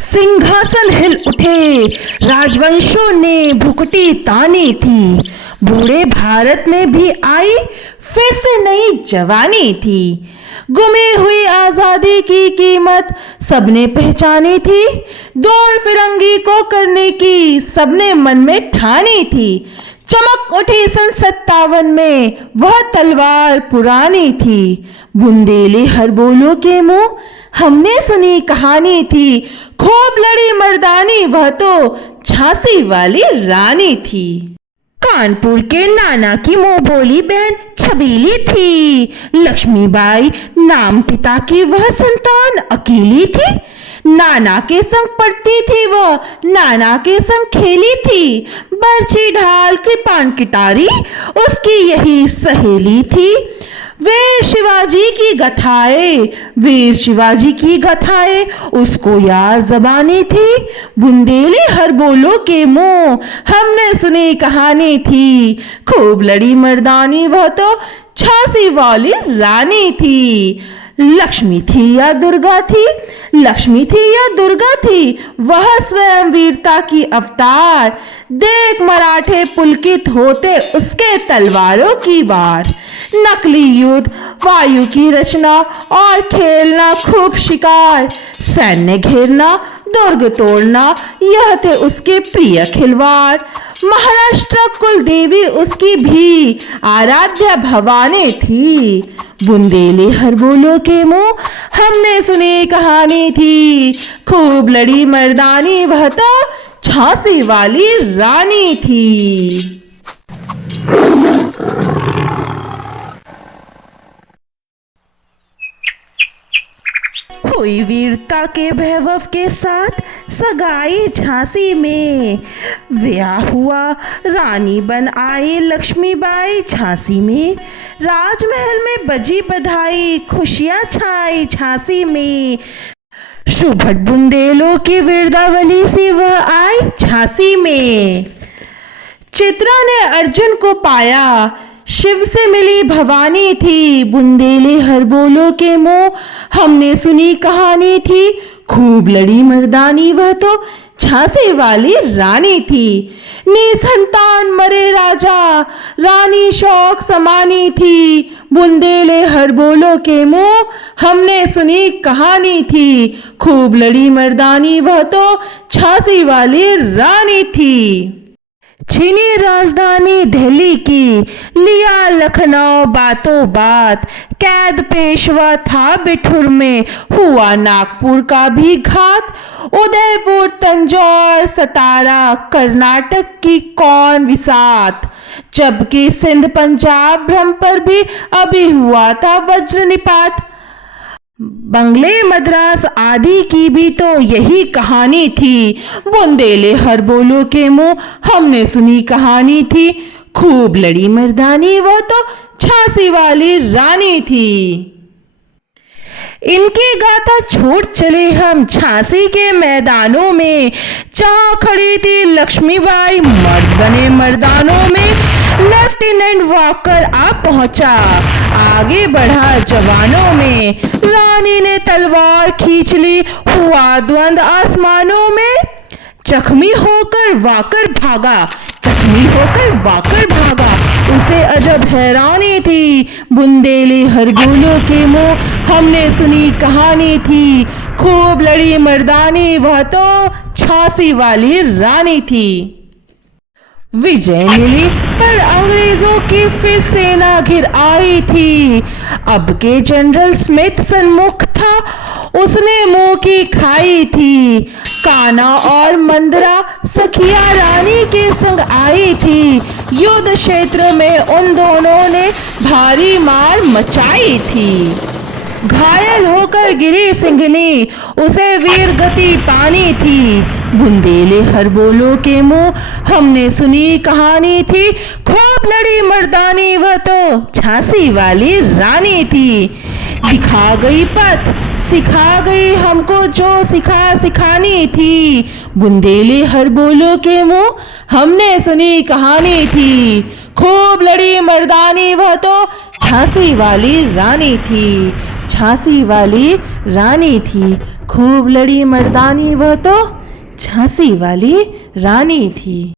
सिंहासन हिल उठे, राजवंशों ने भुकटी तानी थी। बूढ़े भारत में भी आई फिर से नई जवानी थी। गुमी हुई आजादी की कीमत सबने पहचानी थी। दौड़ फिरंगी को करने की सबने मन में ठानी थी। चमक उठी सन 57 में वह तलवार पुरानी थी। बुंदेले हर बोलो के मुंह हमने सुनी कहानी थी। खूब लड़ी मर्दानी वह तो झांसी वाली रानी थी। कानपुर के नाना की मुंह बोली बहन छबीली थी। लक्ष्मीबाई नाम पिता की वह संतान अकेली थी। नाना के संग पढ़ती थी वह, नाना के संग खेली थी। बर्छी ढाल कृपाण किटारी उसकी यही सहेली थी। वीर शिवाजी की गथाएं, वीर शिवाजी की गथाएं उसको याद ज़बानी थी। बुंदेली हर बोलो के मुंह हमने सुनी कहानी थी। खूब लड़ी मर्दानी वह तो झांसी वाली रानी थी। लक्ष्मी थी या दुर्गा थी, लक्ष्मी थी या दुर्गा थी, वह स्वयं वीरता की अवतार। देख मराठे पुलकित होते उसके तलवारों की वार। नकली युद्ध, वायु की रचना और खेलना खूब शिकार। सैन्य घेरना, दुर्ग तोड़ना, यह थे उसके प्रिय खिलवाड़। महाराष्ट्र कुल देवी उसकी भी आराध्या भवानी थी। बुंदेले हर बोलो के मुंह हमने सुनी कहानी थी। खूब लड़ी मर्दानी वह तो झांसी वाली रानी थी। हुई वीरता के वैभव के साथ सगाई झांसी में। ब्याह हुआ, रानी बन आई लक्ष्मीबाई झांसी में। राजमहल में बजी बधाई, खुशियां छाई झांसी में। सुभट बुंदेलों की वीरदावली से वह आई झांसी में। चित्रा ने अर्जुन को पाया, शिव से मिली भवानी थी। बुंदेले हर बोलो के मुंह हमने सुनी कहानी थी। खूब लड़ी मर्दानी वह तो झांसी वाली रानी थी। निसंतान मरे राजा, रानी शौक समानी थी। बुंदेले हर बोलो के मुंह हमने सुनी कहानी थी। खूब लड़ी मर्दानी वह तो झांसी वाली रानी थी। छीनी राजधानी दिल्ली की, लिया लखनऊ बातों बात। कैद पेशवा था बिठुर में, हुआ नागपुर का भी घात। उदयपुर, तंजौर, सतारा, कर्नाटक की कौन विसात। जबकि सिंध, पंजाब, भ्रम पर भी अभी हुआ था वज्र निपात। बंगले, मद्रास आदि की भी तो यही कहानी थी। बुंदेले हर बोलो के मुंह हमने सुनी कहानी थी। खूब लड़ी मर्दानी वह तो झांसी वाली रानी थी। इनकी गाथा छोड़ चले हम झांसी के मैदानों में। जहां खड़ी थी लक्ष्मीबाई मर्द बने मर्दानों में। लेफ्टिनेंट वॉकर आ पहुंचा, आगे बढ़ा जवानों में। रानी ने तलवार खींच ली, हुआ द्वंद आसमानों में। जख्मी होकर वाकर भागा, जख्मी होकर वाकर भागा। उसे अजब हैरानी थी। बुंदेले हर बोलो के मुंह हमने सुनी कहानी थी। खूब लड़ी मर्दानी वह तो झांसी वाली रानी थी। विजय मिली पर अंग्रेजों की फिर सेना घिर आई थी। अब के जनरल स्मिथ सन्मुख था, उसने मुंह की खाई थी। कान्हा और मंदरा सखिया रानी के संग आई थी। युद्ध क्षेत्र में उन दोनों ने भारी मार मचाई थी। घायल होकर गिरी सिंघनी, उसे वीर गति पानी थी। बुंदेले हर बोलो के मुंह हमने सुनी कहानी थी। खूब लड़ी मर्दानी वह तो झांसी वाली रानी थी। दिखा गई पथ, सिखा गई हमको जो सिखानी थी। बुंदेले हर बोलो के मुंह हमने सुनी कहानी थी। खूब लड़ी मर्दानी वह तो झांसी वाली रानी थी। झांसी वाली रानी थी। खूब लड़ी मर्दानी, वह तो झांसी वाली रानी थी।